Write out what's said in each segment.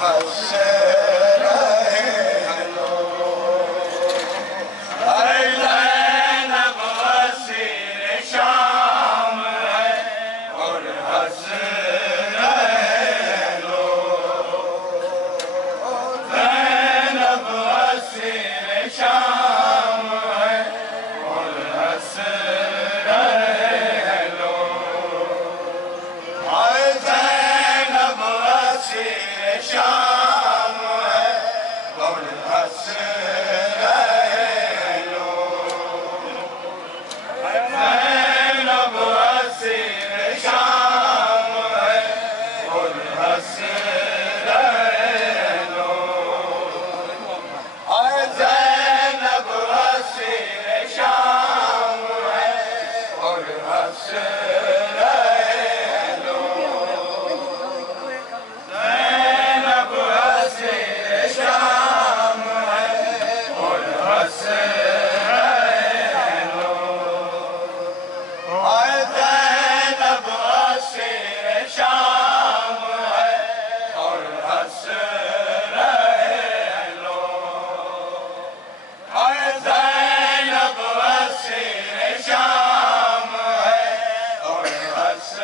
ہنس رہے لوگ اے زینب اسیر شام ہے اور ہنس رہے لوگ زینب اسیر شام ہے اور ہنس رہے لوگ اے زینب اسیر شام ہے اور ہنس رہے لوگ زینب اسیر شام ہے اور ہنس رہے لوگ اے زینب اسیر شام ہے اور ہنس رہے لوگ زینب اسیر شام ہے اور ہنس رہے لوگ اے زینب اسیر شام ہے اور ہنس رہے لوگ اے زینب اسیر شام ہے اور ہنس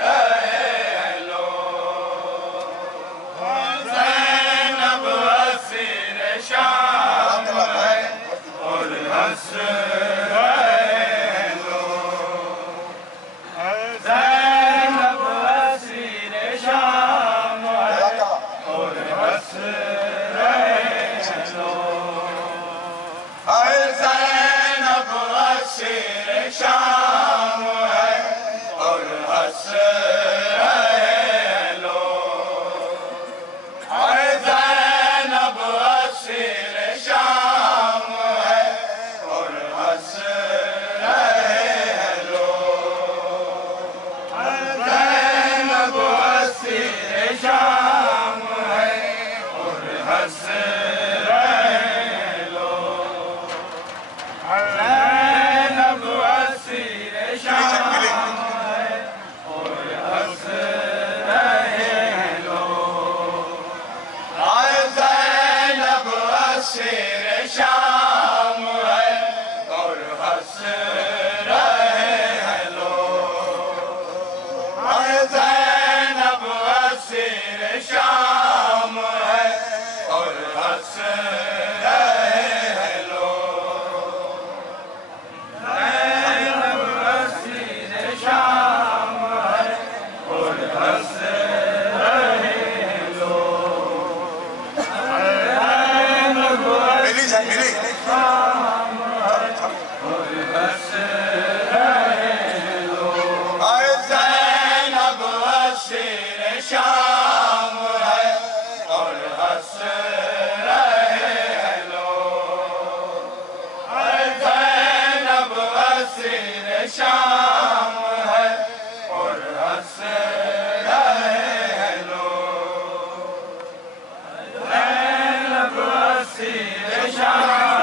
رہے لوگ زینب اسیر شام ہے اور ہنس رہے لوگ زینب اسیر شام ہے اور ہنس رہے لوگ اے زینب اسیر شام ہے اور ہنس رہے لوگ اے زینب اسیر شام ہے اور ہنس رہے لوگ زینب اسیر شام ہے اور ہنس رہے لوگ زینب اسیر شام ہے اور ہنس رہے لوگ اے زینب اسیر شام ہے اور ہنس رہے لوگ اے زینب اسیر شام ہے اور ہنس رہے لوگ زینب اسیر شام ہے اور ہنس رہے لوگ زینب اسیر شام ہے اور ہنس رہے لوگ اے زینب اسیر شام ہے اور ہنس رہے لوگ اے زینب اسیر شام ہے اور ہنس رہے لوگ زینب اسیر شام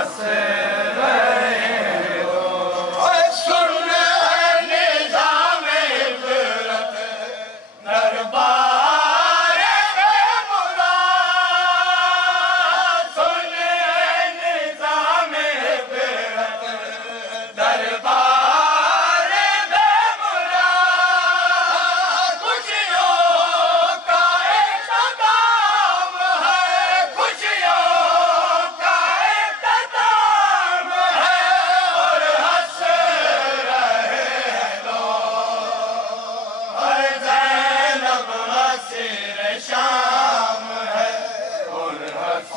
ہنس رہے ہو سن نظام عبرت دربار میں مراد سن نظام عبرت دربار میں مراد خوشیوں کا اختتام ہے خوشیوں کا اختتام ہے اور ہنس رہے لوگ ہر زینب اسیر شام ہے اور ہنس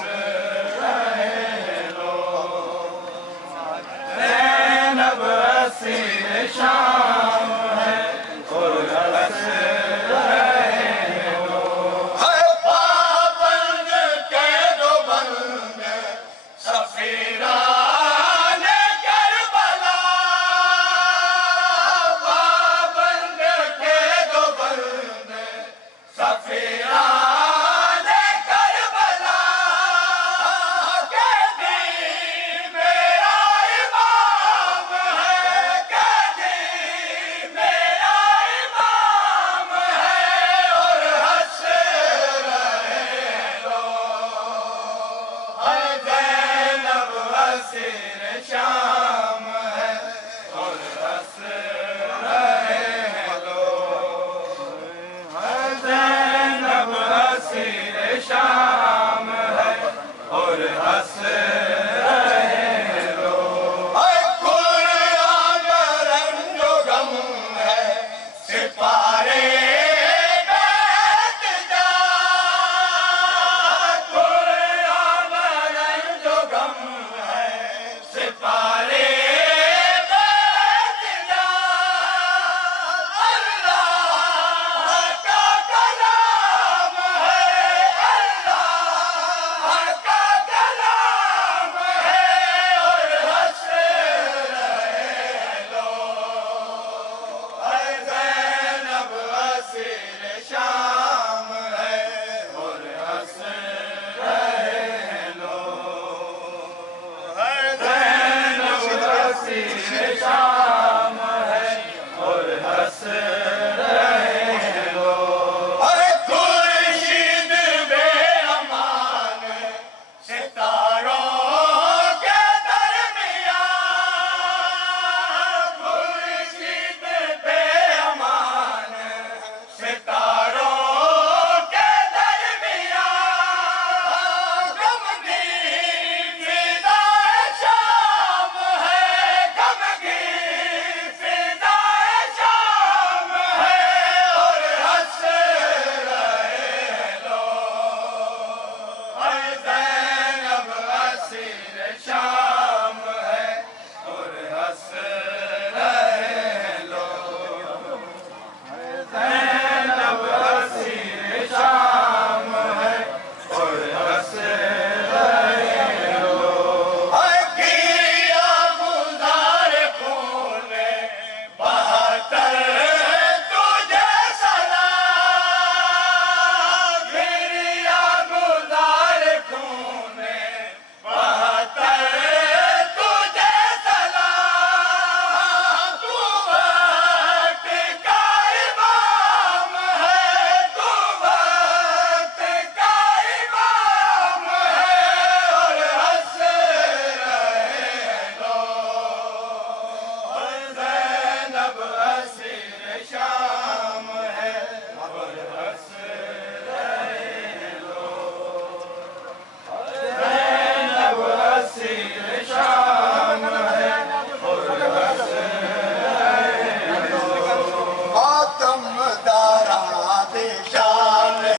رہے لوگ زینب اسیر شام ہے اور ہنس رہے لوگ ہے پابند قید و بند سفیرہ